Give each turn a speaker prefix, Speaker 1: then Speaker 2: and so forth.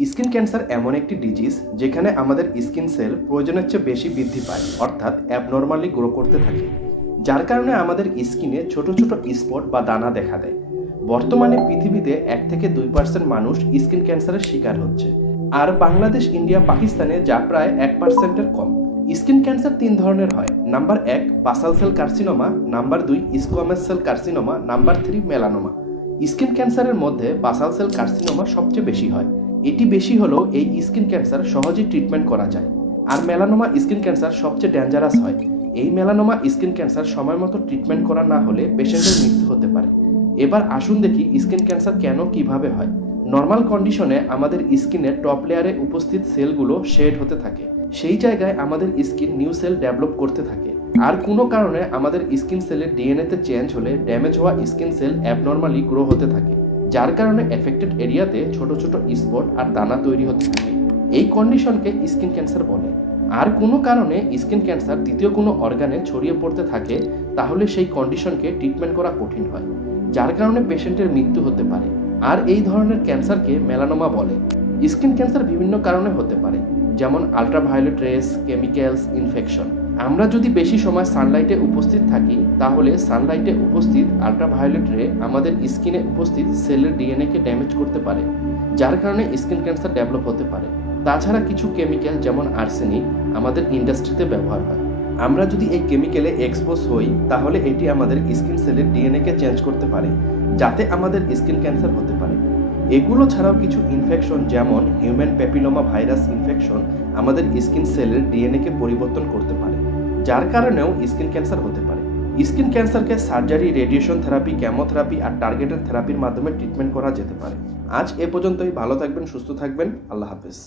Speaker 1: Skin cancer এমন একটি disease যেখানে আমাদের স্কিন সেল প্রয়োজনের চেয়ে বেশি বৃদ্ধি পায়, অর্থাৎ অ্যাবনর্মালি গ্রো করতে থাকে। যার কারণে আমাদের স্কিনে ছোট ছোট স্পট বা দানা দেখা দেয়। বর্তমানে পৃথিবীতে এক থেকে দুই পার্সেন্ট মানুষ স্কিন ক্যান্সারের শিকার হচ্ছে। আর বাংলাদেশ, ইন্ডিয়া, পাকিস্তানে যা প্রায় এক পার্সেন্টের কম। স্কিন ক্যান্সার তিন ধরনের হয়। নাম্বার এক বাসাল সেল কার্সিনোমা নাম্বার দুই squamous cell carcinoma number three melanoma skin ক্যান্সারের মধ্যে বাসাল সেল কার্সিনোমা সবচেয়ে বেশি হয়। এটি বেশি হলেও এই স্কিন ক্যান্সার সহজেই ট্রিটমেন্ট করা যায়। আর মেলানোমা স্কিন ক্যান্সার সবচেয়ে ডেঞ্জারাস হয়। এই মেলানোমা স্কিন ক্যান্সার সময় মতো ট্রিটমেন্ট করা না হলে পেশেন্টের মৃত্যু হতে পারে। এবার আসুন দেখি স্কিন ক্যান্সার কেন কীভাবে হয়। নর্মাল কন্ডিশনে আমাদের স্কিনের টপ লেয়ারে উপস্থিত সেলগুলো শেড হতে থাকে। সেই জায়গায় আমাদের স্কিন নিউ সেল ডেভেলপ করতে থাকে। আর কোনো কারণে আমাদের স্কিন সেলের ডিএনএতে চেঞ্জ হলে ড্যামেজ হওয়া স্কিন সেল অ্যাবনর্মালি গ্রো হতে থাকে। যার কারণে এফেক্টেড এরিয়াতে ছোট ছোট স্পট আর দানা তৈরি হতে থাকে। এই কন্ডিশনকে স্কিন ক্যান্সার বলে। আর কোনো কারণে স্কিন ক্যান্সার দ্বিতীয় কোনো অর্গানে ছড়িয়ে পড়তে থাকে, তাহলে সেই কন্ডিশনকে ট্রিটমেন্ট করা কঠিন হয়, যার কারণে পেশেন্টের মৃত্যু হতে পারে। আর এই ধরনের ক্যান্সারকে মেলানোমা বলে। স্কিন ক্যান্সার বিভিন্ন কারণে হতে পারে। যেমন আলট্রাভায়োলেট রেস কেমিক্যালস ইনফেকশন আমরা যদি বেশি সময় সানলাইটে উপস্থিত থাকি, তাহলে সানলাইটে উপস্থিত আলট্রাভায়োলেট রে আমাদের স্কিনে উপস্থিত সেলের ডিএনএকে ড্যামেজ করতে পারে, যার কারণে স্কিন ক্যান্সার ডেভেলপ হতে পারে। তাছাড়া কিছু কেমিক্যাল যেমন আর্সেনিক আমাদের ইন্ডাস্ট্রিতে ব্যবহার হয়। আমরা যদি এই কেমিক্যালে এক্সপোজ হই, তাহলে এটি আমাদের স্কিন সেলের ডিএনএকে চেঞ্জ করতে পারে, যাতে আমাদের স্কিন ক্যান্সার হতে পারে। এগুলো ছাড়াও কিছু ইনফেকশন যেমন হিউম্যান প্যাপিলোমা ভাইরাস ইনফেকশন আমাদের স্কিন সেলের ডিএনএকে পরিবর্তন করতে পারে, যার কারণেও স্কিন ক্যান্সার হতে পারে। স্কিন ক্যান্সারকে সার্জারি রেডিয়েশন থেরাপি কেমোথেরাপি আর টার্গেটেড থেরাপির মাধ্যমে ট্রিটমেন্ট করা যেতে পারে। আজ এ পর্যন্তই, ভালো থাকবেন, সুস্থ থাকবেন, আল্লাহ হাফেজ।